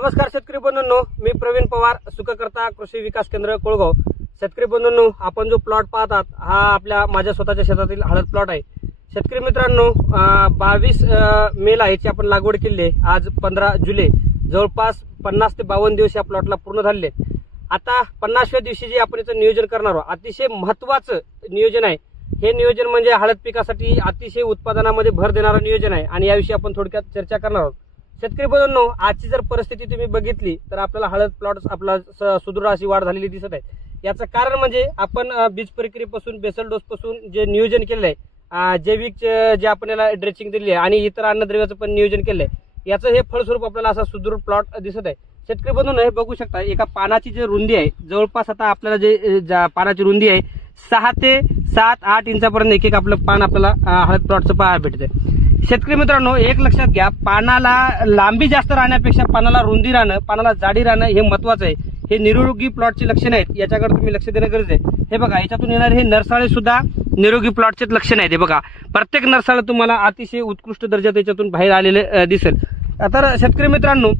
नमस्कार शेतकरी बंधूंनो मी प्रवीण पवार सुखकर्ता कृषी विकास केंद्र कोळगाव. शेतकरी बंधूंनो आपण जो प्लॉट पाहतात हा आपल्या माझ्या स्वतःच्या शेतातील हळद प्लॉट आहे. शेतकरी मित्रांनो बावीस मेला याची आपण लागवड केली आहे. आज पंधरा जुलै जवळपास पन्नास ते बावन्न दिवस या प्लॉटला पूर्ण झालेले आता पन्नासव्या दिवशी जे आपण याचं नियोजन करणार आहोत अतिशय महत्वाचं नियोजन आहे. हे नियोजन म्हणजे हळद पिकासाठी अतिशय उत्पादनामध्ये भर देणारं नियोजन आहे. आणि याविषयी आपण थोडक्यात चर्चा करणार आहोत. शेतकरी बंधूंनो आजची जर परिस्थिती तुम्ही बघितली तर आपल्याला हळद प्लॉट आपला स- सुदृढ अशी वाढ झालेली दिसत आहे. याचं कारण म्हणजे आपण बीज प्रक्रियेपासून बेसल डोसपासून जे नियोजन केलेलं आहे जैविक जे आपण याला ड्रेचिंग दिली आहे आणि इतर अन्नद्रव्याचं पण नियोजन केलं आहे याचं हे फळस्वरूप आपल्याला असा सुदृढ प्लॉट दिसत आहे. शेतकरी बंधूंनो हे बघू शकता एका पानाची जी रुंदी आहे जवळपास आता आपल्याला जे पानाची रुंदी आहे सहा ते सात आठ इंचापर्यंत एक एक आपलं पान आपल्याला हळद प्लॉटचं पाहायला भेटतंय. शेतकरी मित्रांनो एक लक्षात घ्या पानाला लांबी जास्त राहण्यापेक्षा पानाला रुंदी राहणं पानाला जाडी राहणं हे महत्वाचं आहे. हे निरोगी प्लॉटची लक्षणं आहेत याच्याकडे तुम्ही लक्ष देणं गरजेचं आहे. हे बघा याच्यातून येणारे हे नरसाळे सुद्धा निरोगी प्लॉटचेच लक्षण आहेत. हे बघा प्रत्येक नरसाळं तुम्हाला अतिशय उत्कृष्ट दर्जात याच्यातून बाहेर आलेले दिसेल. तर शेतकरी मित्रांनो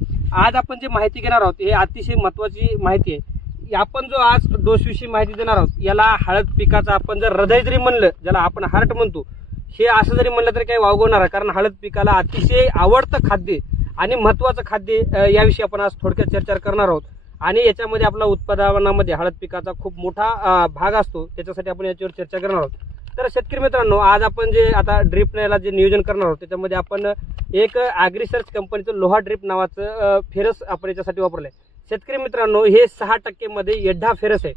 आज आपण जी माहिती घेणार आहोत हे अतिशय महत्वाची माहिती आहे. आपण जो आज डोसविषयी माहिती देणार आहोत याला हळद पिकाचा आपण जर हृदय जरी म्हणलं ज्याला आपण हार्ट म्हणतो हे असं जरी म्हणलं तरी काही वावगवणार कारण हळद पिकाला अतिशय आवडतं खाद्य आणि महत्वाचं खाद्य याविषयी आपण आज थोडक्यात चर्चा करणार आहोत. आणि याच्यामध्ये आपला उत्पादनामध्ये हळद पिकाचा खूप मोठा भाग असतो. त्याच्यासाठी आपण याच्यावर चर्चा करणार आहोत. तर शेतकरी मित्रांनो आज आपण जे आता ड्रिप जे नियोजन करणार आहोत त्याच्यामध्ये आपण एक ॲग्रिसर्च कंपनीचं लोहा ड्रिप नावाचं फेरस आपण याच्यासाठी वापरलं आहे शेतकरी मित्रांनो हे सहा टक्केमध्ये एड्ढा फेरस आहे.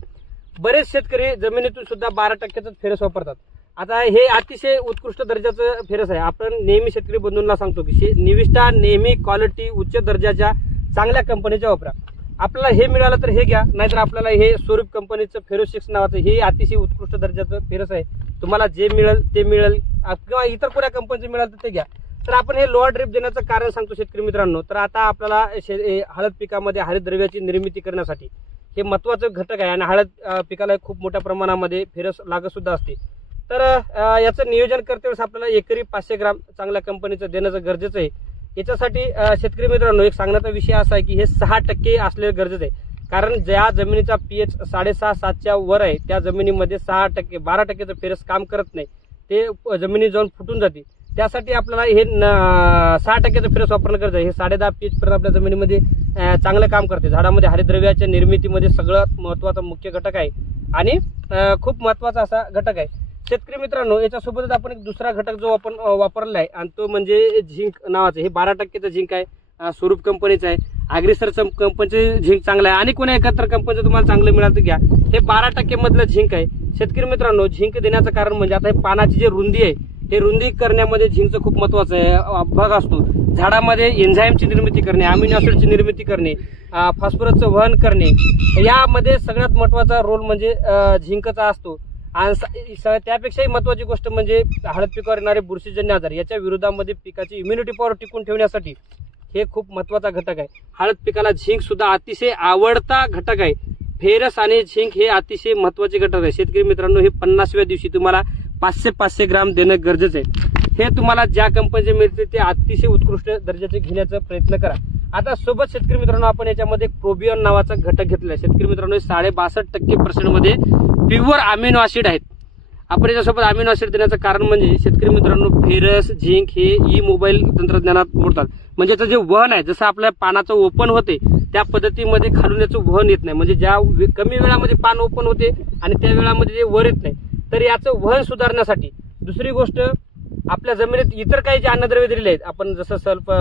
बरेच शेतकरी जमिनीतून सुद्धा बारा टक्क्याचाच फेरस वापरतात. आता हे अतिशय उत्कृष्ट दर्जाचं फेरस आहे. आपण नेहमी शेतकरी बंधूंना सांगतो की शे- निविष्ठा नेहमी क्वालिटी उच्च दर्जाच्या चांगल्या कंपनीच्या वापरा. आपल्याला हे मिळालं तर हे घ्या नाहीतर आपल्याला हे स्वरूप कंपनीचं फेरोसिक्स नावाचं हे अतिशय उत्कृष्ट दर्जाचं फेरस आहे. तुम्हाला जे मिळेल ते मिळेल किंवा इतर कोण्या कंपनीचं मिळालं तर ते घ्या. तर आपण हे लोअर ड्रिप देण्याचं कारण सांगतो शेतकरी मित्रांनो. तर आता आपल्याला शे- हळद पिकामध्ये हरितद्रव्याची निर्मिती करण्यासाठी हे महत्वाचं घटक आहे आणि हळद पिकाला खूप मोठ्या प्रमाणामध्ये फेरस लागत सुद्धा असते. तर याचं नियोजन करते वेळेस आपल्याला एकरी पाचशे ग्राम चांगल्या कंपनीचं देण्याचं गरजेचं आहे. याच्यासाठी शेतकरी मित्रांनो एक सांगण्याचा विषय असा आहे की हे सहा टक्के असलेलं गरजेचं आहे. कारण ज्या जमिनीचा पीएच साडेसहा सातच्या वर आहे त्या जमिनीमध्ये सहा टक्के बारा टक्केचं फेरस काम करत नाही. ते जमिनी जाऊन फुटून जाते. त्यासाठी आपल्याला हे न- सहा टक्क्याचं फेरस वापरणं गरजेचं आहे. हे साडे दहा पीएच पर्यंत आपल्या जमिनीमध्ये चांगलं काम करते. झाडामध्ये हरिद्रव्याच्या निर्मितीमध्ये सगळ्यात महत्त्वाचा मुख्य घटक आहे. आणि खूप महत्त्वाचा असा घटक आहे. शेतकरी मित्रांनो याच्यासोबतच आपण एक दुसरा घटक जो आपण वापरला आहे आणि तो म्हणजे झिंक नावाचं हे बारा टक्केचं झिंक आहे. स्वरूप कंपनीचं आहे. अग्रिसर कंपनीचं झिंक चांगलं आहे. आणि कोण्या एकत्र कंपनीचं तुम्हाला चांगलं मिळालं घ्या. हे बारा टक्के मधलं झिंक आहे. शेतकरी मित्रांनो झिंक देण्याचं कारण म्हणजे आता हे पानाची जी रुंदी आहे हे रुंदी करण्यामध्ये झिंकचं खूप महत्वाचं आहे. भाग असतो झाडामध्ये एन्झाईमची निर्मिती करणे अमिनो ॲसिडची निर्मिती करणे फॉस्फरसचं वहन करणे यामध्ये सगळ्यात महत्त्वाचा रोल म्हणजे झिंकचा असतो. आणि त्यापेक्षाही महत्वाची गोष्ट म्हणजे हळद पिकावर येणारे बुरशीजन्य आजार याच्या विरोधामध्ये पिकाची इम्युनिटी पॉवर टिकून ठेवण्यासाठी हे खूप महत्त्वाचा घटक आहे. हळद पिकाला झिंक सुद्धा अतिशय आवडता घटक आहे. फेरस आणि झिंक हे अतिशय महत्त्वाचे घटक आहे. शेतकरी मित्रांनो हे पन्नासव्या दिवशी तुम्हाला पाचशे पाचशे ग्राम देणं गरजेचं आहे. हे तुम्हाला ज्या कंपनीचे मिळते ते अतिशय उत्कृष्ट दर्जाचे घेण्याचा प्रयत्न करा. आता सोबत शेतकरी मित्रांनो आपण याच्यामध्ये प्रोबियन नावाचा घटक घेतला आहे. शेतकरी मित्रांनो साडे बासष्ट टक्के पर्सेंटमध्ये प्युअर अमिनो ऍसिड आहेत. आपण याच्यासोबत अमिनो ऍसिड देण्याचं कारण म्हणजे शेतकरी मित्रांनो फेरस झिंक हे ई मोबाईल तंत्रज्ञानात मोडतात. म्हणजे याचं जे वहन आहे जसं आपल्या पानाचं ओपन होते त्या पद्धतीमध्ये खालून याचं वहन येत नाही. म्हणजे ज्या वे- कमी वेळामध्ये पान ओपन होते आणि त्या वेळामध्ये ते वर येत नाही. तर याचं वहन सुधारण्यासाठी दुसरी गोष्ट आपल्या जमिनीत इतर काही जे अन्नद्रव्य दिलेले आहेत आपण जसं सल्फ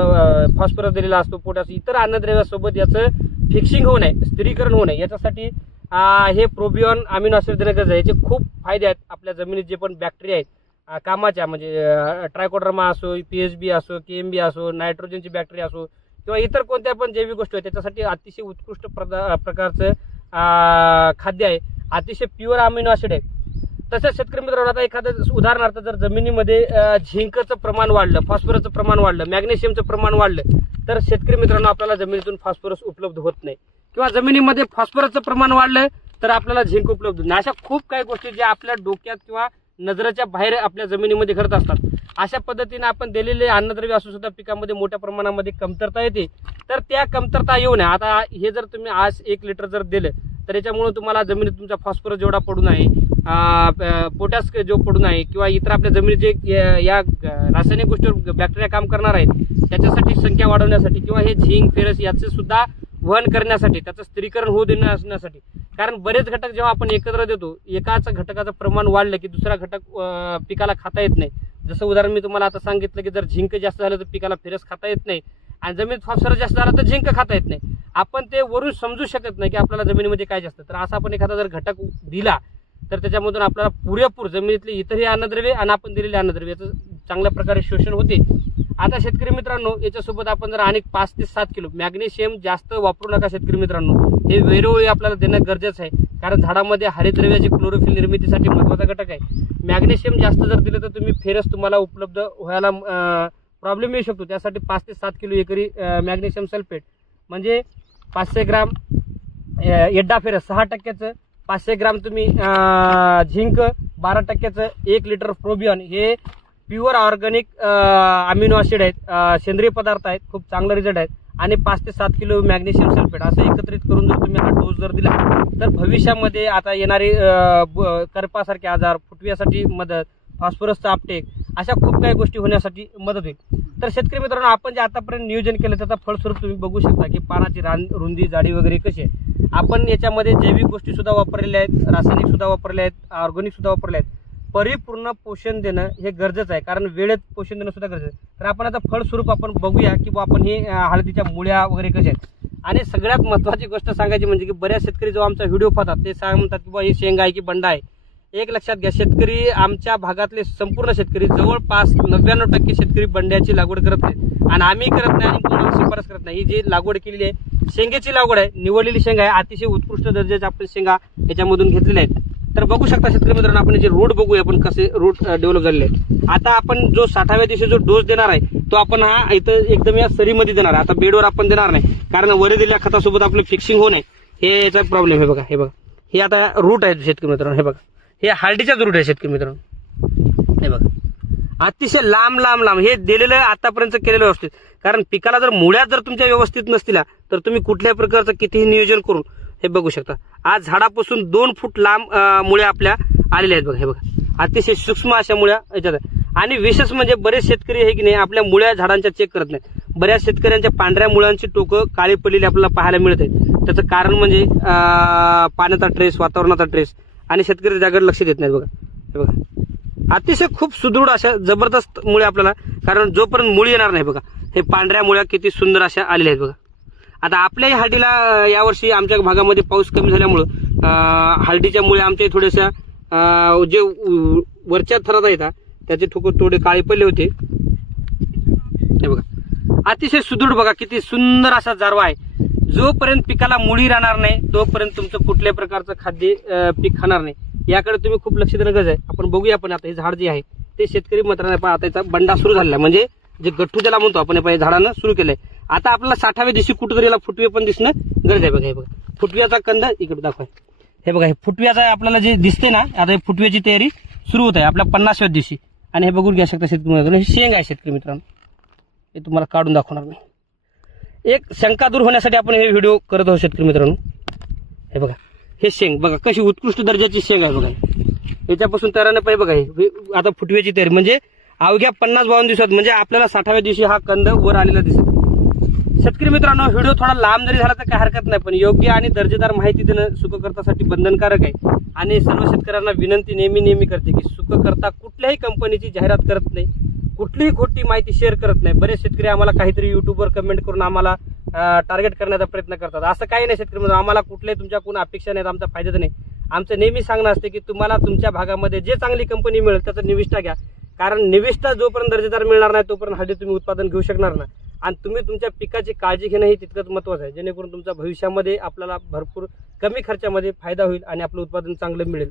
फॉस्फरस दिलेला असतो पोटॅश इतर अन्नद्रव्यासोबत याचं फिक्सिंग होऊ नये स्थिरीकरण होऊ नये. याच्यासाठी हे प्रोबियॉन अमिनो ऍसिड देणं आहे. याचे खूप फायदे आहेत. आपल्या जमिनीत जे पण बॅक्टेरिया आहेत कामाच्या म्हणजे ट्रायकोड्रमा असो पी एच बी असो के एम बी असो नायट्रोजनची बॅक्टेरिया असो किंवा इतर कोणत्या पण जैविक गोष्टी आहेत त्याच्यासाठी अतिशय उत्कृष्ट प्रदा प्रकारचं खाद्य आहे. अतिशय प्युअर अमिनो ॲसिड आहे. तसेच शेतकरी मित्रांनो आता एखादं उदाहरणार्थ जर जमिनीमध्ये झिंकचं प्रमाण वाढलं फॉस्फरसचं प्रमाण वाढलं मॅग्नेशियमचं प्रमाण वाढलं तर शेतकरी मित्रांनो आपल्याला जमिनीतून फॉस्फरस उपलब्ध होत नाही. किंवा जमिनीमध्ये फॉस्फरसचं प्रमाण वाढलं तर आपल्याला झिंक उपलब्ध नाही अशा खूप काही गोष्टी ज्या आपल्या डोक्यात किंवा नजरेच्या बाहेर आपल्या जमिनीमध्ये घडत असतात. अशा पद्धतीने आपण दिलेले अन्नद्रव्य असून सुद्धा पिकामध्ये मोठ्या प्रमाणामध्ये कमतरता येते. तर त्या कमतरता येऊ नये. आता हे जर तुम्ही आज एक लिटर जर दिलं तर याच्यामुळे तुम्हाला जमिनीत तुमचा फॉस्फरस जेवढा पडून आहे पोटॅस जो पडून आहे किंवा इतर आपल्या जमिनीत जे या- या रासायनिक गोष्टीवर बॅक्टेरिया काम करणार आहेत त्याच्यासाठी संख्या वाढवण्यासाठी किंवा हे झिंक फेरस याचे सुद्धा वहन करण्यासाठी त्याचं स्त्रीकरण होऊ देण्यासाठी कारण बरेच घटक जेव्हा आपण एकत्र देतो एकाच घटकाचं प्रमाण वाढलं की दुसरा घटक पिकाला खाता येत नाही. जसं उदाहरण मी तुम्हाला आता सांगितलं की जर झिंक जास्त झालं तर पिकाला फिरस खाता येत नाही. आणि जमिनीत फॉस्फरस जास्त झाला तर झिंक खाता येत नाही. आपण ते वरून समजू शकत नाही की आपल्याला जमिनीमध्ये काय जास्त. तर असा आपण एखादा जर घटक दिला तर त्याच्यामधून आपल्याला पुरेपूर जमिनीतले इतरही अन्नद्रव्ये आणि आपण दिलेले अन्नद्रव्य याचं चांगल्या प्रकारे शोषण होते. आता शेतकरी मित्रांनो याच्यासोबत आपण जर अनेक पाच ते सात किलो मॅग्नेशियम जास्त वापरू नका शेतकरी मित्रांनो. हे वेळोवेळी आपल्याला देणं गरजेचं आहे. कारण झाडामध्ये हरिद्रव्याची क्लोरोफिल निर्मितीसाठी महत्त्वाचा घटक आहे. मॅग्नेशियम जास्त जर दिलं तर तुम्ही फेरस तुम्हाला उपलब्ध व्हायला प्रॉब्लेम येऊ शकतो. त्यासाठी पाच ते सात किलो एकरी मॅग्नेशियम सल्फेट. म्हणजे पाचशे ग्राम एड्डा फेरस सहा टक्क्याचं पाचशे ग्राम तुम्ही झिंक बारा टक्क्याचं एक लिटर प्रोबियन हे प्युअर ऑर्गॅनिक अमिनो ॲसिड आहेत. सेंद्रिय पदार्थ आहेत. खूप चांगला रिझल्ट आहेत. आणि पाच ते सात किलो मॅग्नेशियम सल्फेट असं एकत्रित करून जर तुम्ही हा डोस जर दिला तर भविष्यामध्ये आता येणारे ब- करपासारखे आजार फुटव्यासाठी मदत फॉस्फरसचा आपटेक अशा खूप काही गोष्टी होण्यासाठी मदत होईल. तर शेतकरी मित्रांनो आपण जे आतापर्यंत नियोजन केलं त्याचा फळस्वरूप तुम्ही बघू शकता की पानाची रान रुंदी जाडी वगैरे कशी आहे. आपण याच्यामध्ये जैविक गोष्टीसुद्धा वापरलेल्या आहेत रासायनिकसुद्धा वापरल्या आहेत ऑर्गॅनिकसुद्धा वापरल्या आहेत. परिपूर्ण पोषण देणं हे गरजेचं आहे. कारण वेळेत पोषण देणं सुद्धा गरजेचं आहे. तर आपण आता फळस्वरूप आपण बघूया की बुवा आपण हे हळदीच्या मुळ्या वगैरे कशा आहेत. आणि सगळ्यात महत्त्वाची गोष्ट सांगायची म्हणजे की बऱ्याच शेतकरी जो आमचा व्हिडिओ पाहतात ते सांग म्हणतात की बुवा ही शेंगा आहे की बंडा आहे. एक लक्षात घ्या शेतकरी आमच्या भागातले संपूर्ण शेतकरी जवळपास नव्याण्णव टक्के शेतकरी बंड्याची लागवड करत नाहीत. आणि आम्ही करत नाही आणि कोणाला शिफारस करत नाही. ही जी लागवड केलेली आहे शेंगेची लागवड आहे निवडलेली शेंगा आहे अतिशय उत्कृष्ट दर्जाच्या आपण शेंगा याच्यामधून घेतलेल्या आहेत. तर बघू शकता शेतकरी मित्रांनो आपण जे रूट बघूया आपण कसे रूट डेव्हलप झालेले आहेत. आता आपण जो साठाव्या दिवशी जो डोस देणार आहे तो आपण हा इथं एकदम या सरीमध्ये देणार आहे. आता बेडवर आपण देणार नाही कारण वर दिलेल्या खतासोबत आपलं फिक्सिंग होऊ नये. हे याचा प्रॉब्लेम आहे बघा हे बघा. हे आता रूट आहे शेतकरी मित्रांनो हे बघा. हे हळदीचाच रूट आहे शेतकरी मित्रांनो. हे बघा. अतिशय लांब लांब लांब. हे दिलेलं आतापर्यंत केलेलं व्यवस्थित. कारण पिकाला जर मुळ्यात जर तुमच्या व्यवस्थित नसतील तर तुम्ही कुठल्या प्रकारचं कितीही नियोजन करून हे बघू शकता. आज झाडापासून दोन फूट लांब मुळे आपल्या आलेल्या आहेत बघा हे बघा. अतिशय सूक्ष्म अशा मुळ्या याच्यात आणि विशेष म्हणजे बरेच शेतकरी आहे की नाही आपल्या मुळ्या झाडांच्या चेक करत नाही बऱ्याच शेतकऱ्यांच्या पांढऱ्या मुळांची टोकं काळी पडलेली आपल्याला पाहायला मिळत. आहेत त्याचं कारण म्हणजे पाण्याचा ट्रेस वातावरणाचा ट्रेस आणि शेतकरी त्याकडे लक्ष देत नाहीत बघा. हे बघा. अतिशय खूप सुदृढ अशा जबरदस्त मुळे आपल्याला कारण जोपर्यंत मुळी येणार नाही बघा हे पांढऱ्या मुळ्या किती सुंदर अशा आलेल्या आहेत बघा. आता आपल्याही हळदीला यावर्षी आमच्या भागामध्ये पाऊस कमी झाल्यामुळं हळदीच्या मुळे आमच्या थोड्याशा जे वरच्या थरात आहेत त्याचे ठोकं थोडे काळे पडले होते. हे बघा. अतिशय सुदृढ बघा किती सुंदर असा जारवा आहे. जोपर्यंत पिकाला मुळी राहणार नाही तोपर्यंत तुमचं कुठल्याही प्रकारचं खाद्य पीक खाणार नाही. याकडे तुम्ही खूप लक्ष देणं गरज आहे. आपण बघूया आपण आता हे झाड जे आहे ते शेतकरी मित्रांनो आता याचा बंडा सुरू झालेला म्हणजे जे गठ्ठू ज्याला म्हणतो आपण या झाडानं सुरू केलंय. आता आपल्याला साठाव्या दिवशी कुठेतरी याला फुटवे पण दिसणं गरज आहे बघा हे बघा. फुटव्याचा कंद इकडे दाखवा. हे बघा हे फुटव्याचा आपल्याला जे दिसते ना आता हे फुटव्याची तयारी सुरू होत आहे आपल्या पन्नासव्या दिवशी. आणि हे बघून घ्या शकता शेतकरी हे शेंग आहे शेतकरी मित्रांनो. हे तुम्हाला काढून दाखवणार मी. एक शंका दूर होण्यासाठी आपण हे व्हिडिओ करत आहोत शेतकरी मित्रांनो. हे बघा हे शेंग बघा कशी उत्कृष्ट दर्जाची शेंग आहे बघा. याच्यापासून तयार पाहिजे बघा हे आता फुटव्याची तयारी म्हणजे अवघ्या पन्नास बावन्न दिवसात म्हणजे आपल्याला साठाव्या दिवशी हा कंद वर आलेला दिसतो. शेतकरी मित्रांनो व्हिडिओ थोडा लांब जरी झाला तर काही हरकत नाही पण योग्य आणि दर्जेदार माहिती देणं सुखकर्तासाठी बंधनकारक आहे. आणि सर्व शेतकऱ्यांना विनंती नेहमी नेहमी करते की सुखकर्ता कुठल्याही कंपनीची जाहिरात करत नाही कुठलीही खोटी माहिती शेअर करत नाही. बरेच शेतकरी आम्हाला काहीतरी युट्यूबवर कमेंट करून आम्हाला टार्गेट करण्याचा प्रयत्न करतात. असं काही नाही शेतकरी मित्रांनो आम्हाला कुठल्याही तुमच्याकडून अपेक्षा नाहीत आमचा फायदा नाही. आमचं नेहमी सांगणं असते की तुम्हाला तुमच्या भागामध्ये जे चांगली कंपनी मिळेल त्याचा निविष्ठा घ्या. कारण निविष्ठा जोपर्यंत दर्जेदार मिळणार नाही तोपर्यंत हळदी तुम्ही उत्पादन घेऊ शकणार नाही. आणि तुम्ही तुमच्या पिकाची काळजी घेणं हे तितकंच महत्त्वाचं आहे. जेणेकरून तुमच्या भविष्यामध्ये आपल्याला भरपूर कमी खर्चामध्ये फायदा होईल आणि आपलं उत्पादन चांगलं मिळेल.